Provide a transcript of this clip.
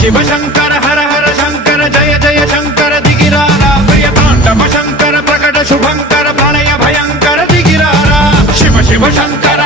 शिव शंकर हर हर शंकर जय जय शंकर दिगिरारा प्रिय तांडव शंकर प्रकट शुभंकर प्रणय भयंकर दिगिरारा शिव शिव शंकर